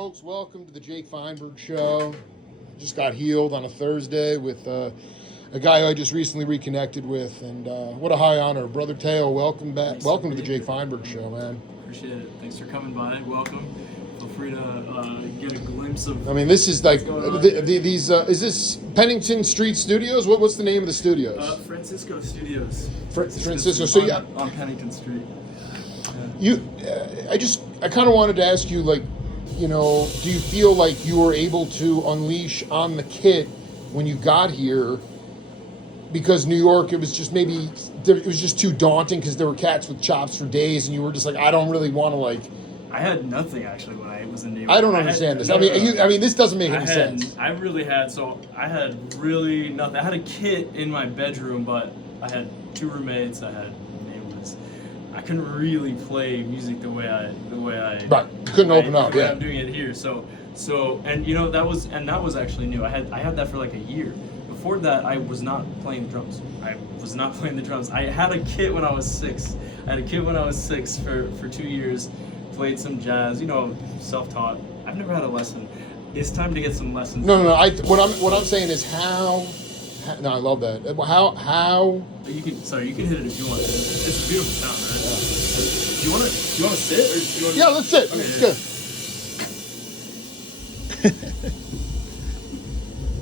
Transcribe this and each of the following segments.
folks, welcome to the Jake Feinberg Show. Just got healed on a Thursday with a guy who I just recently reconnected with, and what a high honor. Brother Anteo, welcome back. Nice welcome to the Jake Feinberg Show, man. Appreciate it. Thanks for coming by. Welcome. Feel free to get a glimpse of. I mean, this is like these. Is this Pennington Street Studios? What's the name of the studios? Francisco Studios. Francisco. So yeah, on Pennington Street. I kind of wanted to ask you, like, you know, do you feel like you were able to unleash on the kit when you got here? Because New York, it was just too daunting because there were cats with chops for days, and you were just like, I don't really want to, like. I had nothing actually when I was in New York. I don't understand this. I mean, this doesn't make any sense. I had really nothing. I had a kit in my bedroom, but I had two roommates. I couldn't really play music the way I right. You couldn't open up. Yeah. I'm doing it here. So and you know that was actually new. I had that for like a year. Before that, I was not playing the drums. I had a kit when I was 6. For 2 years. Played some jazz, you know, self-taught. I've never had a lesson. It's time to get some lessons. No. What I'm saying is how. No, I love that. How? You can hit it if you want. It's a beautiful sound, right? Yeah. Do you want to sit or do you want? Yeah, let's sit. Okay,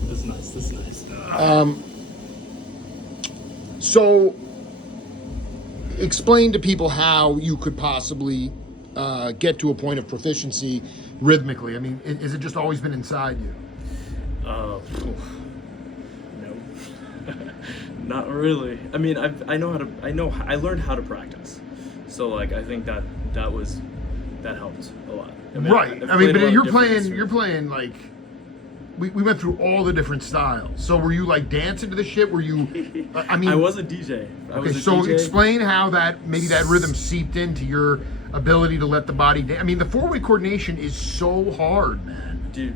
Let's go. That's nice. So, explain to people how you could possibly get to a point of proficiency rhythmically. I mean, has it just always been inside you? No, not really. I mean, I learned how to practice. So like, I think that helped a lot. I mean, right. But you're playing like. We went through all the different styles. So were you like dancing to the shit? Were you? I was a DJ. Explain how that rhythm seeped into your ability to let the body dance. I mean, the 4-way coordination is so hard, man. Dude,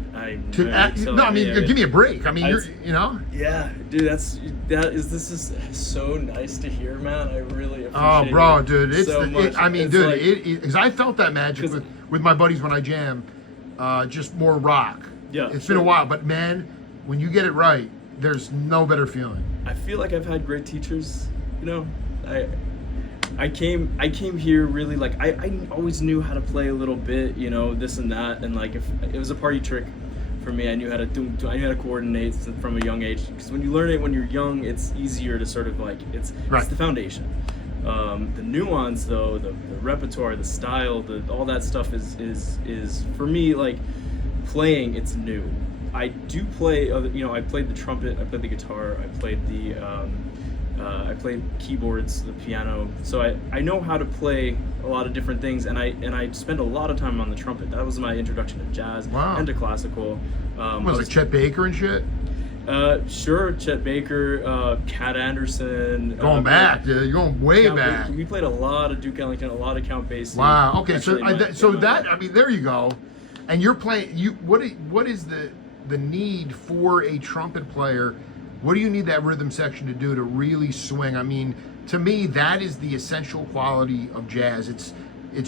give me a break. I mean, you know. Yeah, dude, this is so nice to hear, man. I really appreciate it. Oh, bro, dude, much. Because I felt that magic with my buddies when I jam, just more rock. Yeah, it's been a while, but man, when you get it right, there's no better feeling. I feel like I've had great teachers. You know, I came here really like I always knew how to play a little bit, you know, this and that, and like if it was a party trick for me, I knew how to coordinate from a young age. Because when you learn it when you're young, it's easier to sort of like it's the foundation. The nuance though, the repertoire, the style, all that stuff is for me like. Playing, it's new. I do play other, you know, I played the trumpet, I played the guitar, I played I played keyboards, the piano. So I know how to play a lot of different things, and I spent a lot of time on the trumpet. That was my introduction to jazz and to classical. Was it Chet Baker and shit? Sure, Chet Baker, Cat Anderson. Going back, dude. You're going way back. We played a lot of Duke Ellington, a lot of Count Basie. Wow. Okay, there you go. And you're playing. What is the need for a trumpet player? What do you need that rhythm section to do to really swing? I mean, to me, that is the essential quality of jazz. It's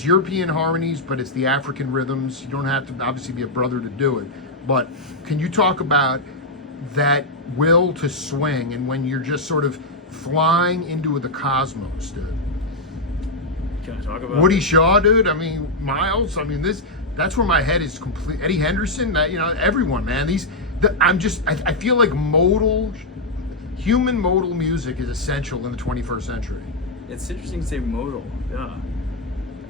European harmonies, but it's the African rhythms. You don't have to obviously be a brother to do it. But can you talk about that will to swing and when you're just sort of flying into the cosmos, dude? Can I talk about Woody Shaw, dude? I mean, Miles. I mean, that's where my head is complete. Eddie Henderson, everyone, man. I feel like human modal music is essential in the 21st century. It's interesting to say modal, yeah.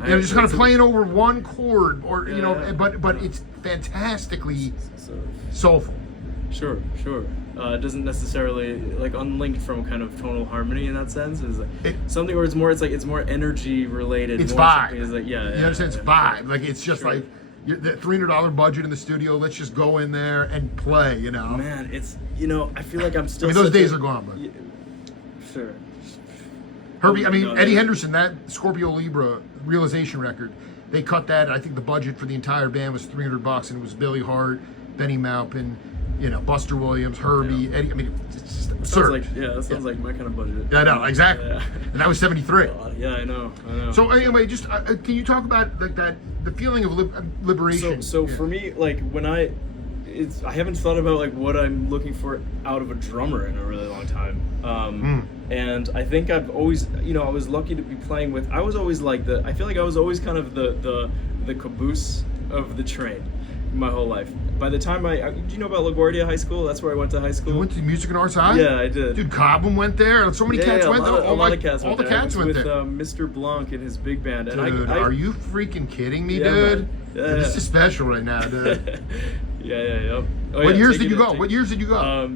Just kind of playing over one chord, or but it's fantastically soulful. Sure. It doesn't necessarily like unlinked from kind of tonal harmony in that sense. Is something where it's more energy related. It's vibe. You understand? It's vibe. Like it's just like the $300 budget in the studio. Let's just go in there and play. You know. Man, it's I feel like I'm still. those days are gone, but sure. Herbie. Eddie Henderson, that Scorpio Libra Realization record. They cut that. I think the budget for the entire band was $300, and it was Billy Hart, Benny Maupin, Buster Williams, Herbie, Eddie. I mean, it's just absurd. That sounds like my kind of budget. Yeah, I know, exactly. Yeah. And that was 73. Yeah, I know. So anyway, just can you talk about like the feeling of liberation? So Yeah. for me, like when I haven't thought about like what I'm looking for out of a drummer in a really long time. And I think I've always, I was lucky to be playing with. I was always like I feel like I was always kind of the caboose of the train my whole life. By the time do you know about LaGuardia High School? That's where I went to high school. You went to Music and Arts High? Yeah, I did. Dude, Cobham went there. So many cats went there. A lot of cats all went the there. cats I was went there. with Mr. Blanc and his big band. And Dude, I are you freaking kidding me, Yeah, dude? man. Yeah, Dude, this yeah. is special right now, dude. Yeah. Oh, What yeah, years take did you it go? in, What take- years did you go?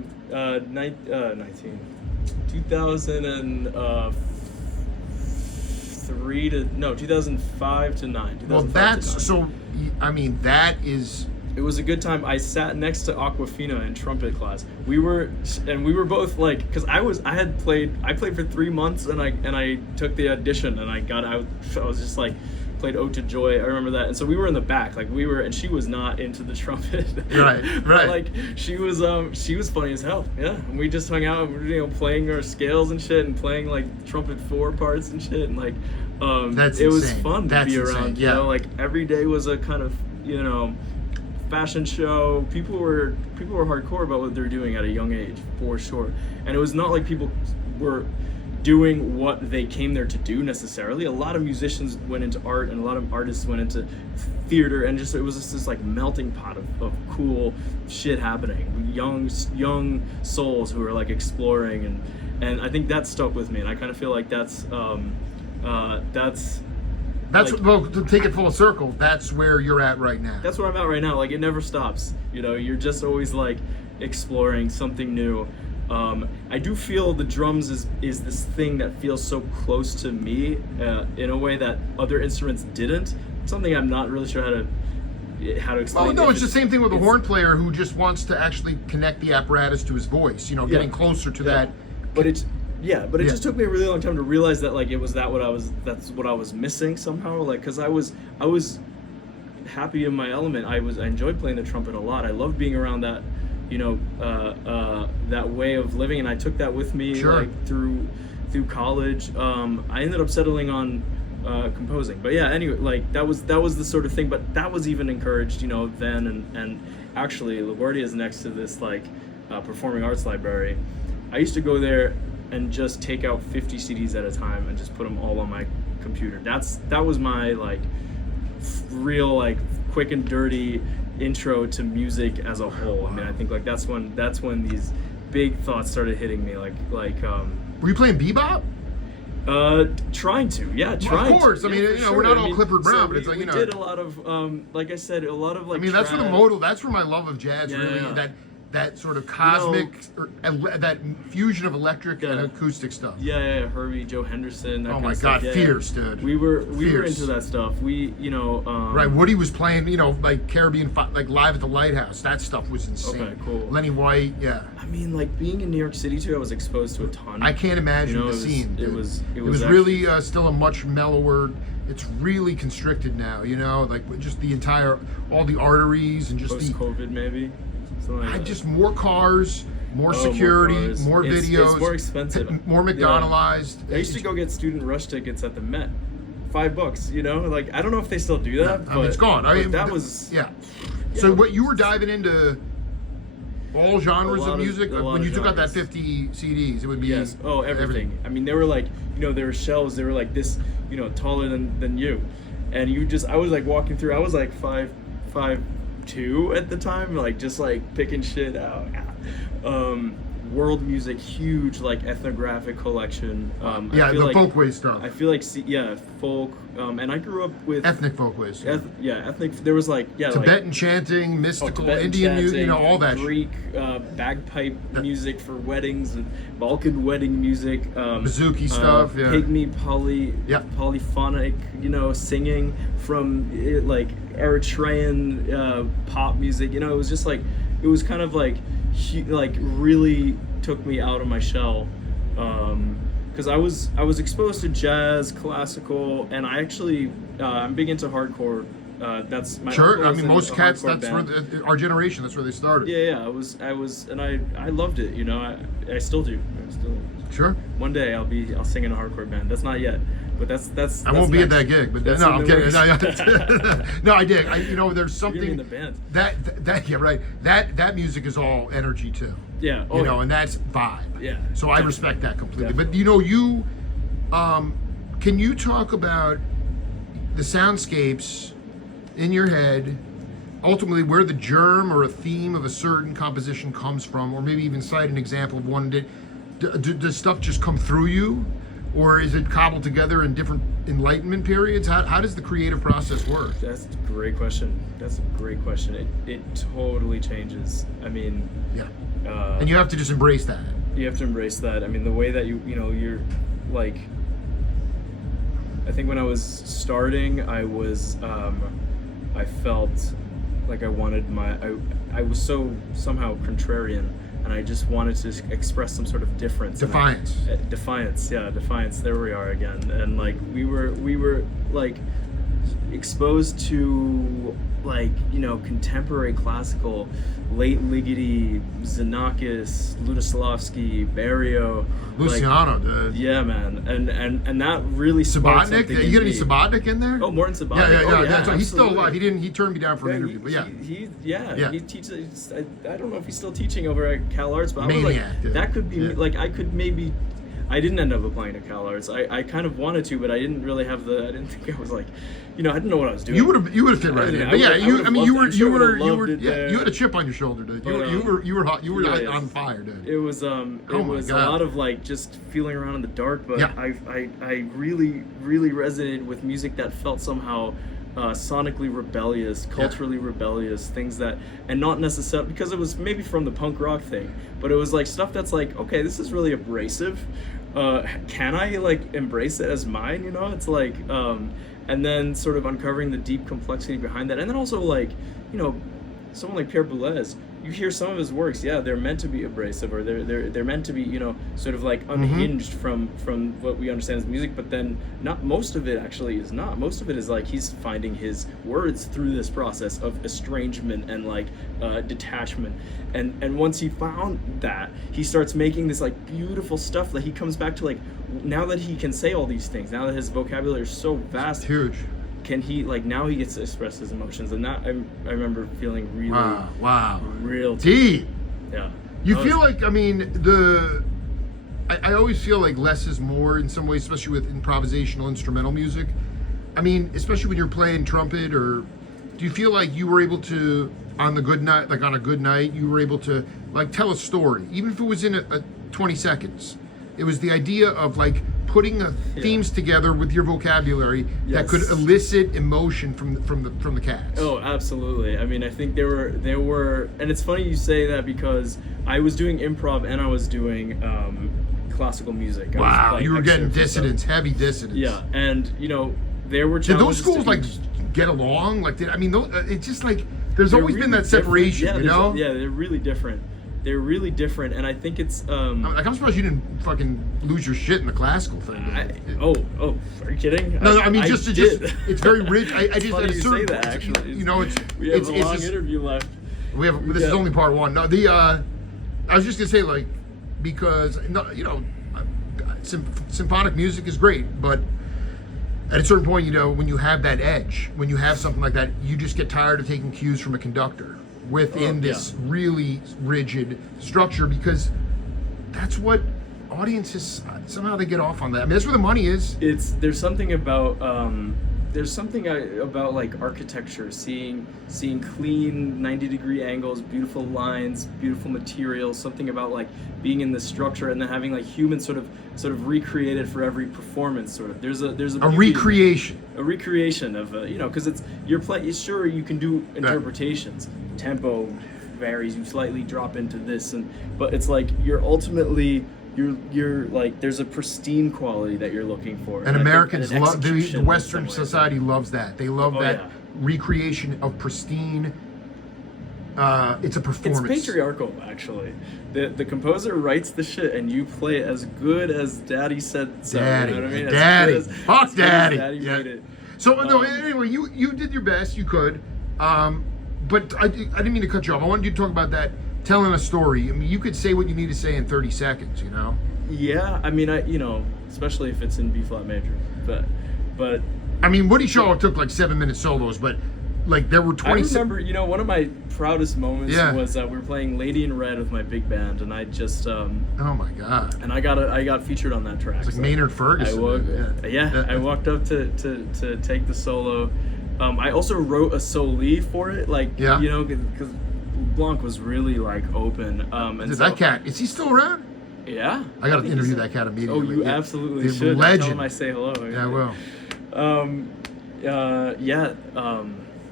2005 to 9. Well, 2005 that's to 9. so. I mean, that is. It was a good time. I sat next to Aquafina in trumpet class. We were both like, because I played for 3 months and I took the audition and I got out. I was just like, played Ode to Joy. I remember that. And so we were in the back, like and she was not into the trumpet. Right. But, like she was funny as hell. Yeah. And we just hung out, playing our scales and shit and playing like trumpet 4 parts and shit. And like, That's it was insane. fun That's to be insane. around. Yeah. Like every day was a kind of, fashion show. People were hardcore about what they're doing at a young age, for sure. And it was not like people were doing what they came there to do necessarily. A lot of musicians went into art, and a lot of artists went into theater, and it was just this like melting pot of cool shit happening. Young souls who were like exploring, and I think that stuck with me, and I kind of feel like that's like, well, to take it full circle, that's where you're at right now. that's where I'm at right now. Like it never stops. You're just always like exploring something new. I do feel the drums is this thing that feels so close to me in a way that other instruments didn't. Something I'm not really sure how to explain. Oh no, If it's the same thing with a horn player who just wants to actually connect the apparatus to his voice. Getting closer to that. But it just took me a really long time to realize that like that's what I was missing somehow. Like because I was happy in my element. I enjoyed playing the trumpet a lot. I loved being around that, that way of living, and I took that with me like through college. I ended up settling on composing, but yeah. Anyway, like that was the sort of thing. But that was even encouraged, then and actually LaGuardia is next to this like performing arts library. I used to go there and just take out 50 CDs at a time and just put them all on my computer. That was my like real like quick and dirty intro to music as a whole. I mean, I think like that's when these big thoughts started hitting me. Like Were you playing bebop? Trying to. Of course. I mean, we're not all Clifford Brown, but it's like we did a lot of like I said, a lot of like. I mean, that's where the modal. That's where my love of jazz really. That sort of cosmic, or that fusion of electric and acoustic stuff. Yeah, Herbie, Joe Henderson. That Oh kind my of God, stuff. fierce, dude. We were Fierce. into that stuff. Right, Woody was playing, like Caribbean, like Live at the Lighthouse. That stuff was insane. Okay, cool. Lenny White, yeah. I mean, like being in New York City too, I was exposed to a ton. I can't imagine the scene. It dude. was It was really still a much mellower. It's really constricted now, like just all the arteries and just post-COVID maybe. just more cars, more security, more videos. It's more expensive. More McDonaldized. I used to go get student rush tickets at the Met. $5, like I don't know if they still do that. I mean, it's gone. That was So what you were diving into all genres of music a lot when of you took out that genres. 50 CDs, it would be everything. I mean, they were like there were shelves. They were like this taller than you, and I was like walking through. I was like 5'2" at the time, like just like picking shit out. World music, huge like ethnographic collection. the folkways stuff. I feel like folk. And I grew up with ethnic folkways. Ethnic. There was like Tibetan chanting, mystical Tibetan Indian music, chanting, all that. Greek bagpipe music for weddings and Balkan wedding music. Bouzouki stuff. Yeah. Pygmy polyphonic, singing from like Eritrean pop music. It was just like it was kind of like really took me out of my shell. Because I was exposed to jazz, classical, and I actually I'm big into hardcore That's my Sure. uncle I was mean, in most a cats. hardcore That's band. where our generation. That's where they started. Yeah, I was, and I loved it. You know, I still do. I still. Sure. One day I'll sing in a hardcore band. That's not yet, but that's. I won't be at next. that gig, but That's no, in I'm the kidding. works. No, I dig. There's You're gonna be in something the band. that yeah, right. That music is all energy too. Yeah. Oh, You know, yeah. and that's vibe. Yeah, So I definitely. respect that completely. But Definitely. can you talk about the soundscapes in your head? Ultimately, where the germ or a theme of a certain composition comes from, or maybe even cite an example of one. Does stuff just come through you, or is it cobbled together in different enlightenment periods? How does the creative process work? That's a great question. It totally changes. I mean, Yeah, and you have to just embrace that. you have to embrace that. I mean, the way that you're like. I think when I was starting, I felt like I wanted I was so somehow contrarian, and I just wanted to express some sort of difference. Defiance. Defiance, yeah, defiance. There we are again. And like we were like exposed to like, you know, contemporary classical, late Ligeti, Xenakis, Lutoslawski, Barrio, Luciano, dude. yeah, man, and that really sparked Subotnik? something You in get any me. Subotnik in there? Oh, Morton Subotnik. Yeah, Oh, yeah. So he's still absolutely. alive. He turned me down for an interview, but yeah. He teaches. I don't know if he's still teaching over at Cal Arts, but I was Maniac, like, dude. that could be Yeah. like I could maybe. I didn't end up applying to Cal Arts. I kind of wanted to, but I didn't really have the. I didn't think I was like, you know, I didn't know what I was doing. You would have fit right Yeah, in. I But yeah, would've- I you would've loved it. yeah, you had a chip on your shoulder, dude. You were hot. You were Yeah, on fire, dude. It was Oh my a God. lot of like just feeling around in the dark, but Yeah. I really resonated with music that felt somehow sonically rebellious, culturally rebellious, things that, and not necessarily because it was maybe from the punk rock thing, but it was like stuff that's like, okay, this is really abrasive. Can I like embrace it as mine? You know, it's like, and then sort of uncovering the deep complexity behind that, and then also like, you know, someone like Pierre Boulez, you hear some of his works, yeah, they're meant to be abrasive, or they're meant to be, you know, sort of like unhinged from what we understand as music, but then not most of it actually is not. Most of it is like he's finding his words through this process of estrangement and like detachment, and once he found that, he starts making this like beautiful stuff that he comes back to, like now that he can say all these things, now that his vocabulary is so vast, It's huge. can he like now he gets to express his emotions, and that I remember feeling really Wow. real Deep. yeah. You That was- feel like, I mean, I always feel like less is more in some ways, especially with improvisational instrumental music. I mean, especially when you're playing trumpet, or do you feel like you were able to, on a good night, you were able to like tell a story, even if it was in a 20 seconds? It was the idea of like putting themes together with your vocabulary that could Yes. elicit emotion from the cast. Oh, absolutely. I mean, I think there were, and it's funny you say that because I was doing improv and I was doing classical music. I was Wow, playing you were getting excerpts and dissidents, heavy dissidents. stuff. Yeah, and you know there were Did those challenges to schools like each. get along? Like, it's just like there's They're always been really that separation, different. you Yeah, know? yeah, they're really different. They're really different, and I think it's Like, I'm surprised you didn't fucking lose your shit in the classical thing. oh, are you kidding? No, I mean, did. it's very rich. I just Funny at a you certain say that, point, actually. you know, We have it's a long just, interview left. this is only part one. No, I was just gonna say, like, because no, you know, symphonic music is great, but at a certain point, you know, when you have that edge, when you have something like that, you just get tired of taking cues from a conductor within this really rigid structure, because that's what audiences somehow they get off on that. I mean, that's where the money is. There's something about about like architecture, seeing clean 90-degree angles, beautiful lines, beautiful materials, something about like being in the structure and then having like humans sort of recreated for every performance. Sort of there's a beauty Recreation. a recreation of you know, because it's you're playing. Sure, you can do interpretations. Tempo varies. You slightly drop into this, but it's like you're ultimately. You're like there's a pristine quality that you're looking for, And Americans love the execution Western in some ways. society loves that. They love that recreation of pristine. It's a performance. It's patriarchal, actually. The composer writes the shit, and you play it as good as Daddy said so. Daddy, You know what I mean? Daddy, as good fuck as Daddy. Daddy Yeah. made it. So no, anyway, you did your best. You could, but I didn't mean to cut you off. I wanted you to talk about that, telling a story. I mean, you could say what you need to say in 30 seconds. You know. Yeah, I mean, especially if it's in B flat major, but. I mean, Woody Shaw took like 7-minute solos, but like there were 20. I remember, one of my proudest moments Yeah. was we were playing Lady in Red with my big band, and I just Oh my God. and I got featured on that track. It's like Maynard Ferguson. I walked up to take the solo. I also wrote a soli for it, because Blanc was really like open. And Dude, so, that cat, is he still around? Yeah. I got to think interview he's- that cat immediately. Oh, you Yeah. absolutely The should. legend. Tell him I say hello. Yeah, I will. Yeah.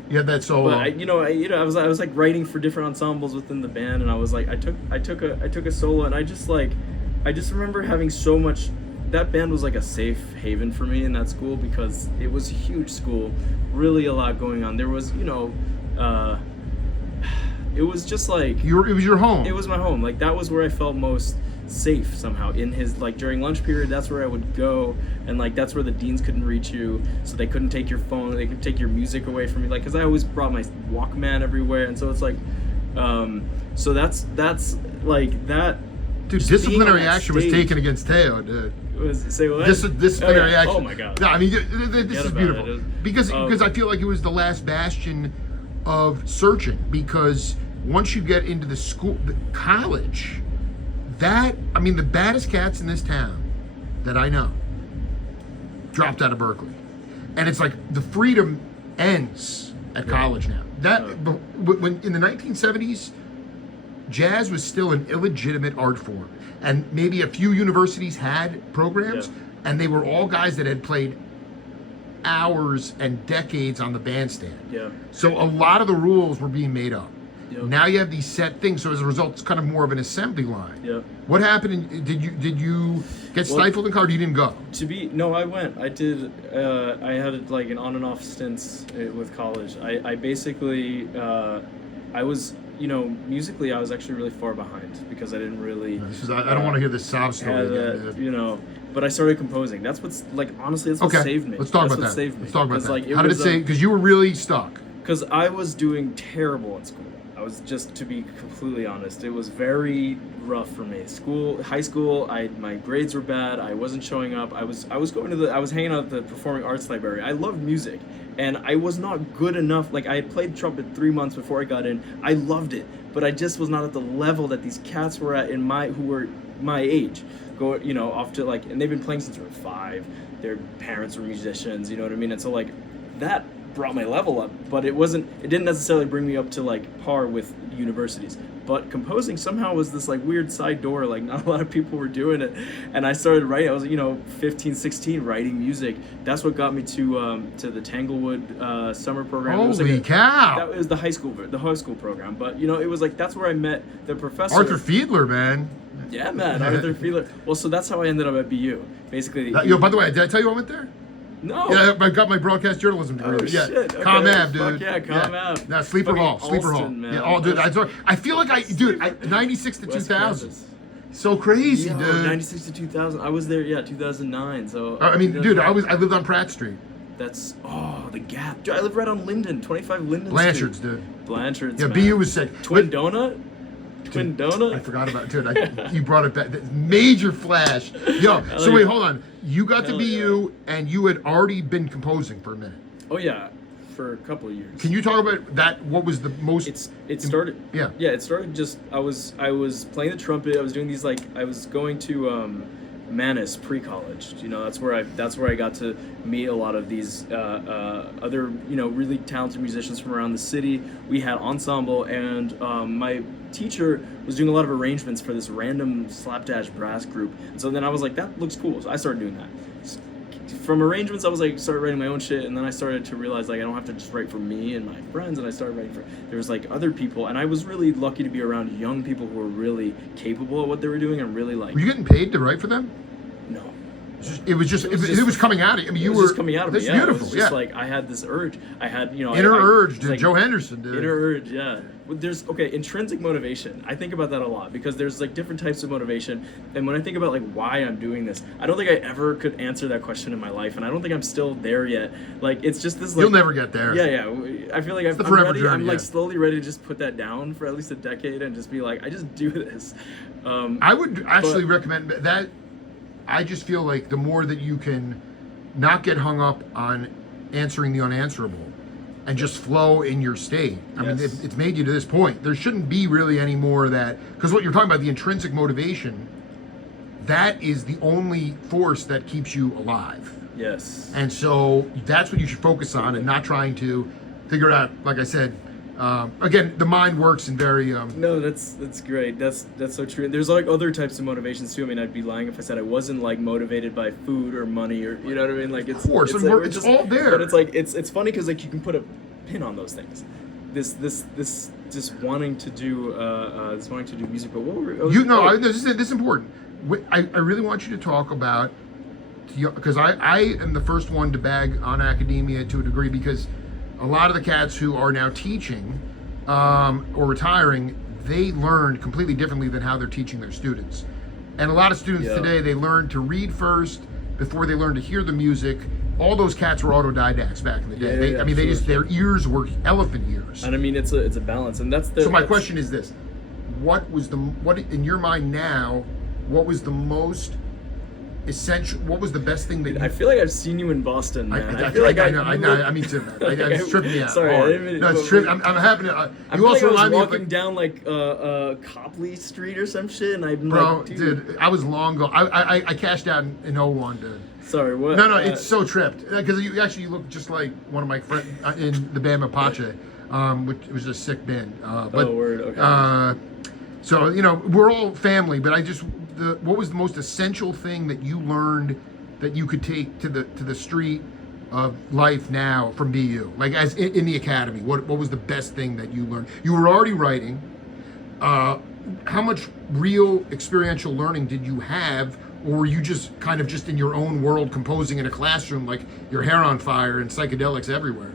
You had that solo. But I was like writing for different ensembles within the band, and I was like, I took a solo, and I just remember having so much. That band was like a safe haven for me in that school because it was a huge school, really a lot going on. There was, it was just like it was your home. it was my home. Like that was where I felt most safe somehow in his like during lunch period. That's where I would go, and like that's where the deans couldn't reach you, so they couldn't take your phone. They could take your music away from you, like because I always brought my Walkman everywhere, and so it's like, so that's like that. Dude, just being on disciplinary that action was stage taken against Teo, dude. Say what? Disciplinary yeah. action. Oh my God. No, I mean, this Forget is about beautiful it. because I feel like it was the last bastion of searching. Because once you get into the college, the baddest cats in this town that I know dropped out of Berkeley, and it's like the freedom ends at college now. When in the 1970s, jazz was still an illegitimate art form, and maybe a few universities had programs, and they were all guys that had played hours and decades on the bandstand. Yeah. So a lot of the rules were being made up. Yep. Now you have these set things, so as a result, it's kind of more of an assembly line. Yeah. What happened? Did you get stifled in college? You didn't go. I went. I did. I had like an on and off stints with college. I basically, I was, musically, I was actually really far behind because I didn't really. I don't want to hear this sob story again. But I started composing. That's what's like honestly, that's what saved me. Let's talk about That's what that. saved me. Let's talk about that. Like, How did it say? Because you were really stuck. Because I was doing terrible in school. I was just, to be completely honest, it was very rough for me. High school, my grades were bad. I wasn't showing up. I was hanging out at the performing arts library. I loved music, and I was not good enough. Like I had played trumpet 3 months before I got in. I loved it, but I just was not at the level that these cats were at who were my age. Off to like, and they've been playing since they were 5. Their parents were musicians. You know what I mean? And so like that brought my level up, but it didn't necessarily bring me up to like par with universities. But composing somehow was this like weird side door, like not a lot of people were doing it, and I started writing. I was 15, 16 writing music. That's what got me to the Tanglewood summer program. Holy cow! That was the high school program, but it was like that's where I met the professor. Arthur Fiedler, man. Yeah, man, Arthur Fiedler. Well, so that's how I ended up at BU. Basically. By the way, did I tell you I went there? No. Yeah, I got my broadcast journalism degree. Oh, yeah. shit. Okay. Com Ave, dude. Fuck yeah, Com Ave. No, Sleeper Fucking Hall. Sleeper Hall. Alston, man. Yeah, dude. I feel like 96 to West 2000. Campus. So crazy, Yo, dude. 96 to 2000. I was there, 2009. So. I mean, dude, I lived on Pratt Street. That's the Gap. Dude, I live right on Linden, 25 Linden Blanchard's, Street. dude. Blanchard's. Yeah, man. BU was sick. Twin Donut. Twin Donut. I forgot about it, dude. You brought it back. Major flash. Yo, so wait, hold on. You got to BU, and you had already been composing for a minute. Oh yeah, for a couple of years. Can you talk about that? What was the most? It started. Yeah. Yeah, it started just I was playing the trumpet. I was doing these I was going to Manus pre-college. That's where I got to meet a lot of these other really talented musicians from around the city. We had ensemble, and my teacher was doing a lot of arrangements for this random slapdash brass group. And so then I was like, that looks cool. So I started doing that. From arrangements, I was like, started writing my own shit, and then I started to realize like I don't have to just write for me and my friends, and I started writing for there was like other people, and I was really lucky to be around young people who were really capable of what they were doing and really like. Were you getting paid to write for them? No. It was coming out of you. I mean, you It were was just coming out of me. That's Yeah, beautiful. it was just yeah, like I had this urge. I had, you know, inner urge, it's dude. like, Joe Henderson, dude. Inner urge, yeah. There's intrinsic motivation. I think about that a lot because there's like different types of motivation. And when I think about like why I'm doing this, I don't think I ever could answer that question in my life, and I don't think I'm still there yet. Like it's just this. Like, You'll never get there. Yeah. I feel like I'm forever ready. journey, I'm like yeah. slowly ready to just put that down for at least a decade and just be like, I just do this. I would actually recommend that. I just feel like the more that you can not get hung up on answering the unanswerable and just flow in your state. I mean, Yes. it's made you to this point. There shouldn't be really any more of that, because what you're talking about, the intrinsic motivation, that is the only force that keeps you alive. Yes. And so that's what you should focus on, and not trying to figure out, like I said, again, the mind works in very... No, that's great. That's so true. There's like other types of motivations too. I mean, I'd be lying if I said I wasn't like motivated by food or money or, you know what I mean? Like it's Of course, it's, and like, it's all there. But it's like it's funny because like you can put a pin on those things. This just wanting to do music. But what were This is important. I really want you to talk about, because I am the first one to bag on academia to a degree, because a lot of the cats who are now teaching or retiring, they learn completely differently than how they're teaching their students. And a lot of students today, they learn to read first before they learn to hear the music. All those cats were autodidacts back in the day. Their ears were elephant ears. And I mean, it's a balance, and that's the. So my question is this: what in your mind now? What was the most essential? What was the best thing that you? I feel like I've seen you in Boston, man. I know. I mean, too. It's tripping me out. Sorry, I didn't mean, no, it's tripping. I'm happy to. I You also was remind me of walking down like Copley Street or some shit, and I'm bro, like, dude, I was long gone. I cashed out in 01, dude. Sorry, what? No, it's so tripped, because you look just like one of my friends in the band Apache, which was a sick band. Word. Okay. So we're all family, but what was the most essential thing that you learned that you could take to the street of life now from BU, like as in the academy? What was the best thing that you learned? You were already writing. How much real experiential learning did you have? Or were you just kind of just in your own world composing in a classroom, like your hair on fire and psychedelics everywhere?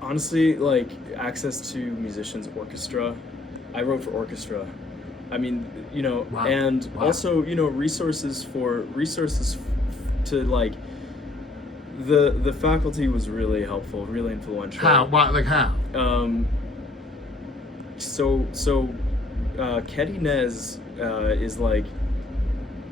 Honestly, like access to musicians' orchestra. I wrote for orchestra. I mean, Wow. and Wow. also, resources to like the faculty was really helpful, really influential. How? Why? Like how? So Ketty Nez is like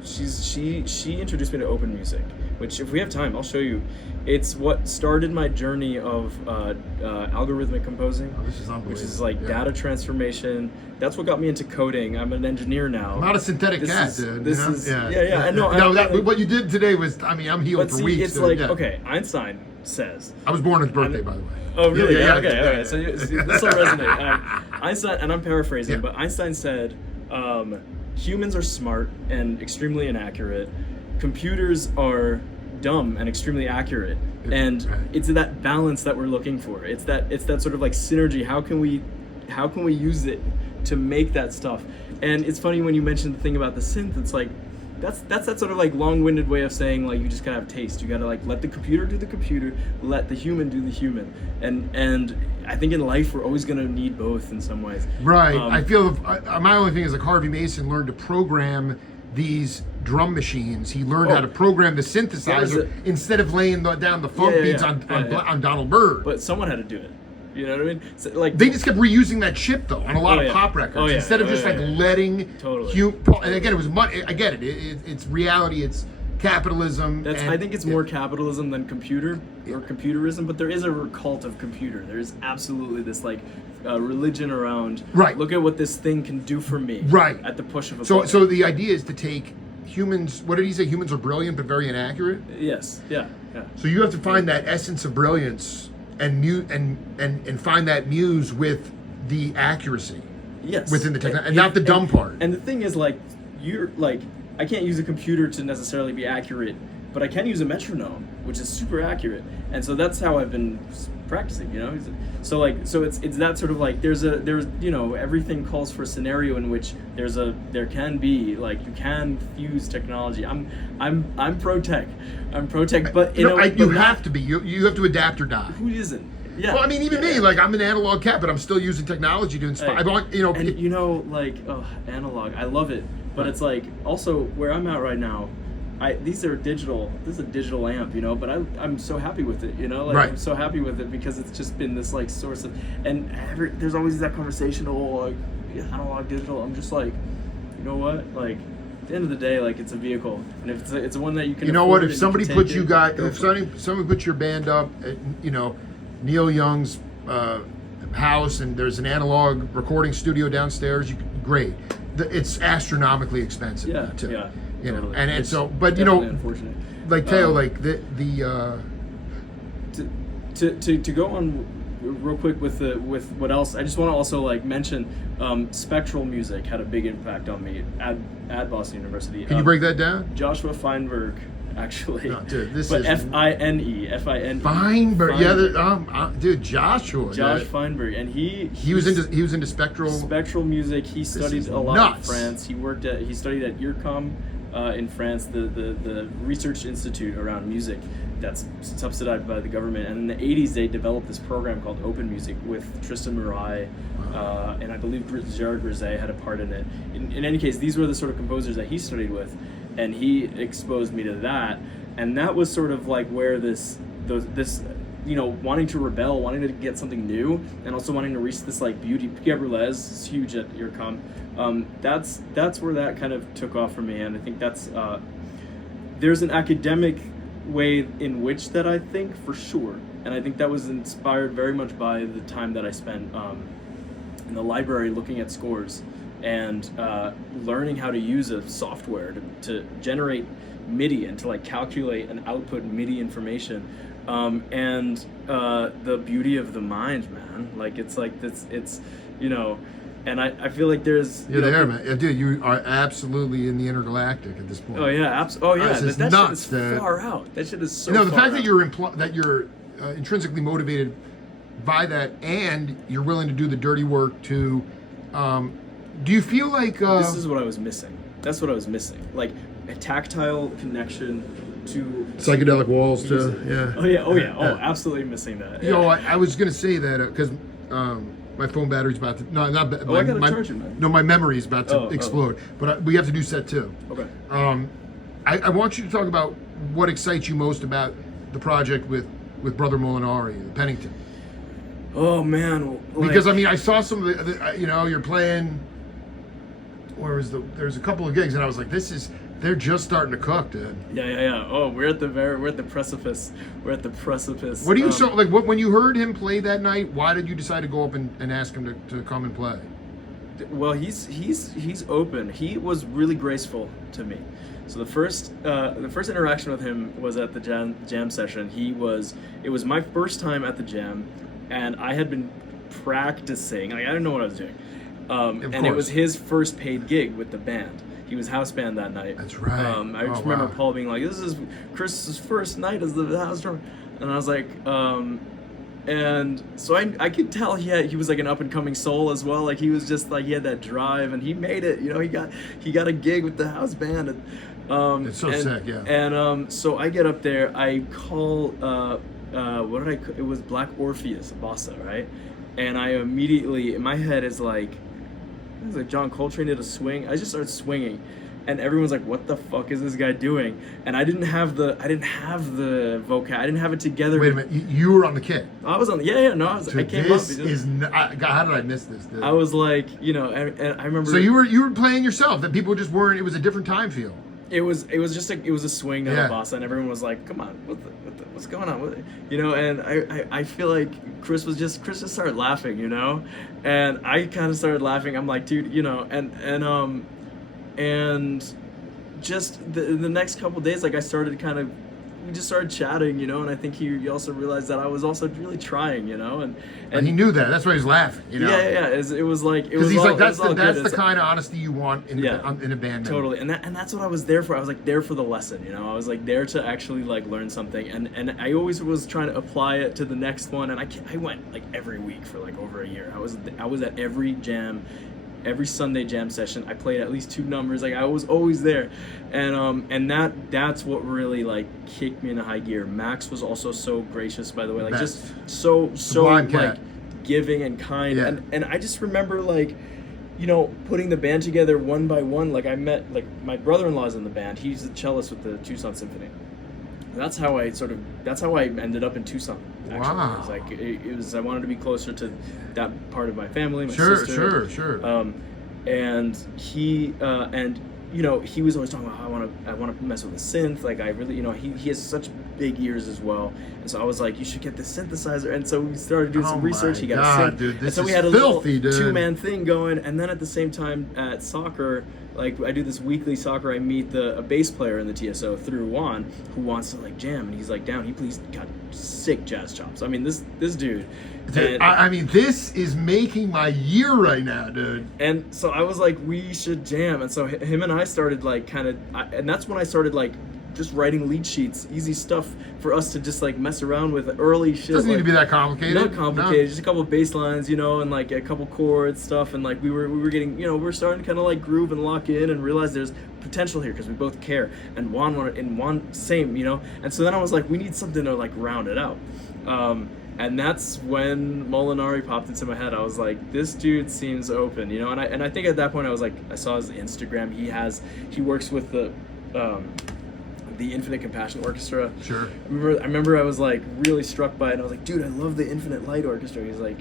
she introduced me to open music, which if we have time I'll show you. It's what started my journey of algorithmic composing, This is unbelievable. which is like data transformation. That's what got me into coding. I'm an engineer now. I'm not a synthetic cat, dude. I know. What you did today was, I mean, I'm healed But for see, weeks. it's dude. like Yeah. okay, Einstein says. I was born on his birthday, by the way. Oh really? Yeah, Okay. yeah. So this will resonate. Einstein, and I'm paraphrasing, Yeah. but Einstein said, humans are smart and extremely inaccurate. Computers are dumb and extremely accurate. And Right. it's that balance that we're looking for. It's that sort of like synergy. How can we use it to make that stuff? And it's funny when you mentioned the thing about the synth. It's like that's that sort of like long-winded way of saying like you just gotta have taste. You gotta like let the computer do the computer, let the human do the human. And I think in life we're always gonna need both in some ways. Right. I feel my only thing is like Harvey Mason learned to program these drum machines. He learned how to program the synthesizer instead of laying down the funk beats on Donald Byrd. But someone had to do it. You know what I mean? So, like They just kept reusing that chip though on a lot of pop records instead of just letting. Totally. And again, it was money. I get it. It's reality. It's capitalism. I think it's more capitalism than computer or computerism, but there is a cult of computer. There is absolutely this like religion around. Right. Look at what this thing can do for me. Right. At the push of a button. So the idea is to take humans. What did he say? Humans are brilliant but very inaccurate. Yes. Yeah. So you have to find that essence of brilliance and find that muse with the accuracy. Yes. Within the technology, and not the dumb part. And the thing is, like, you're like, I can't use a computer to necessarily be accurate, but I can use a metronome. which is super accurate. And so that's how I've been practicing, you know. So it's that sort of like there's you know, everything calls for a scenario in which there can be like you can fuse technology. I'm pro tech, but you have to be. You have to adapt or die. Who isn't? Yeah. Well, I mean, even me, like I'm an analog cat, but I'm still using technology to inspire. Analog, I love it, but it's like also where I'm at right now. These are digital. This is a digital amp, you know, but I'm so happy with it, you know. Like right. I'm so happy with it because it's just been this like source of, and there's always that conversation, like analog, digital. I'm just like, you know what, like. At the end of the day, like it's a vehicle, and if it's one that you can. You know what? If if somebody puts somebody puts your band up at, you know, Neil Young's house, and there's an analog recording studio downstairs, great. It's astronomically expensive. Yeah, too. Yeah. You know, Totally. and so, but you know, unfortunate. like Teo, like to go on real quick with what else, I just want to also like mention spectral music had a big impact on me at Boston University. Can you break that down? Joshua Feinberg, actually. No, dude, this but is Fine. Feinberg. Yeah, dude, Joshua. Josh Feinberg, and he was into spectral music. He studied a lot nuts. in France. He studied at IRCAM in France, the research institute around music that's subsidized by the government. And in the 80s, they developed this program called Open Music with Tristan Murail, and I believe Gerard Grisey had a part in it. In any case, these were the sort of composers that he studied with, and he exposed me to that. And that was sort of like where this you know, wanting to rebel, wanting to get something new, and also wanting to reach this like beauty. Pierre Boulez is huge at IRCAM. That's where that kind of took off for me, and I think that's there's an academic way in which that I think for sure, and I think that was inspired very much by the time that I spent in the library looking at scores and learning how to use a software to generate MIDI and to like calculate and output MIDI information, and the beauty of the mind, man. Like it's like it's you know. And I feel like there's... You're there, man. Yeah, dude, you are absolutely in the intergalactic at this point. Oh, yeah. That nuts, shit is far out. That shit is so far out. The fact out. that you're intrinsically motivated by that, and you're willing to do the dirty work to... do you feel like... This is what I was missing. That's what I was missing. Like, a tactile connection to... Psychedelic walls, too. Yeah. Oh, yeah. Oh, absolutely missing that. You know, I was going to say that because... my phone battery's about to... No, I gotta charge it, man. No, my memory's about to explode. But we have to do set 2. Okay. I want you to talk about what excites you most about the project with Brother Molinari, the Pennington. Oh, man. Because, I mean, I saw some of the you know, you're playing... There's a couple of gigs, and I was like, they're just starting to cook, dude. Yeah. Oh, we're at the precipice. We're at the precipice. What do you when you heard him play that night? Why did you decide to go up and ask him to come and play? Well, he's open. He was really graceful to me. So the first interaction with him was at the jam session. It was my first time at the jam, and I had been practicing. Like I didn't know what I was doing, and it was his first paid gig with the band. He was house band that night. That's right. I just remember Paul being like, "This is Chris's first night as the house drummer," and I was like, and so I could tell he was like an up and coming soul as well. Like he was just like he had that drive, and he made it. You know, he got a gig with the house band. And, it's so sick, yeah. And so I get up there. I call it was Black Orpheus, bossa, right? And I immediately in my head is like. It was like John Coltrane did a swing. I just started swinging, and everyone's like, "What the fuck is this guy doing?" And I didn't have the vocab. I didn't have it together. Wait a minute, you were on the kit. I was on. No, I came up. God, how did I miss this? Dude? I was like, you know, and I remember. So you were playing yourself. That people just weren't. It was a different time feel. It was just a swing down the bossa, and everyone was like, "Come on, what's going on?" You know, and I feel like Chris just started laughing, you know, and I kind of started laughing. I'm like, dude, you know, and just the next couple of days, like I started kind of we just started chatting, you know, and I think he also realized that I was also really trying, you know, and he knew that. That's why he was laughing, you know. Yeah. It was like because he's like, that's good. the kind of honesty you want in a band. Totally, and that's what I was there for. I was like there for the lesson, you know. I was like there to actually like learn something, and I always was trying to apply it to the next one. And I went like every week for like over a year. I was at every jam. Every Sunday jam session, I played at least 2 numbers. Like I was always there, and that's what really like kicked me into high gear. Max was also so gracious, by the way, like Best. just so Sublime like cat. giving and kind. Yeah. And I just remember like, you know, putting the band together one by one. Like I met like my brother-in-law's in the band. He's the cellist with the Tucson Symphony. That's how I ended up in Tucson. Actually. Wow. It was like it was. I wanted to be closer to that part of my family, my sister. Sure. And he and you know, he was always talking about how I want to mess with a synth. Like I really, you know, he has such big ears as well. And so I was like, you should get the synthesizer. And so we started doing some research. He got a synth. Dude, and so we had a filthy, little 2-man thing going. And then at the same time at soccer, like I do this weekly soccer, I meet a bass player in the TSO through Juan who wants to like jam, and he's like down. He's got sick jazz chops. I mean, this dude. Dude, I mean, this is making my year right now, dude. And so I was like, we should jam. And so him and I started like and that's when I started like just writing lead sheets, easy stuff for us to just like mess around with early shit. Doesn't like, need to be that complicated. Not complicated, No. just a couple of bass lines, you know, and like a couple chords stuff. And like we were getting, you know, we're starting to kind of like groove and lock in and realize there's potential here because we both care. And Juan same, you know. And so then I was like, we need something to like round it out. And that's when Molinari popped into my head. I was like, this dude seems open, you know. And I think at that point I was like, I saw his Instagram. He works with the Infinite Compassion Orchestra. Sure. I remember I was like really struck by it. And I was like, dude, I love the Infinite Light Orchestra. He's like,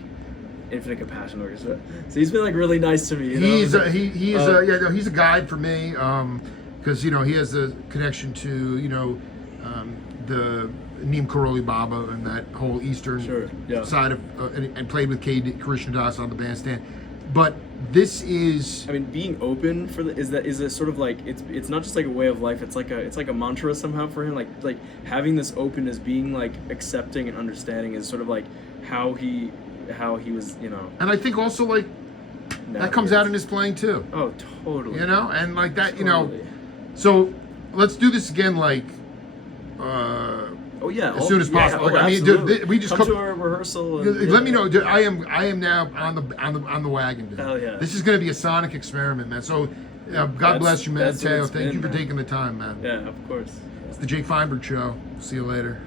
Infinite Compassion Orchestra. So he's been like really nice to me. You know? He's a guide for me because you know he has a connection to the Neem Karoli Baba and that whole eastern side of and played with K. Krishnadas on the bandstand. But this is, I mean, being open for is a sort of like it's not just like a way of life. It's like a mantra somehow for him. Like having this openness, being like accepting and understanding is sort of like how he was, you know. And I think also like that comes out in his playing too. Oh, totally. You know, and like that, totally. you know. So let's do this again, like. Oh yeah, as soon as possible. Yeah, I mean, dude, we just come to a rehearsal. And, let me know. Dude, I am now on the wagon. Dude. Hell yeah. This is going to be a sonic experiment, man. So, God bless you, man. Anteo, thank you for taking the time, man. Yeah, of course. It's the Jake Feinberg Show. See you later.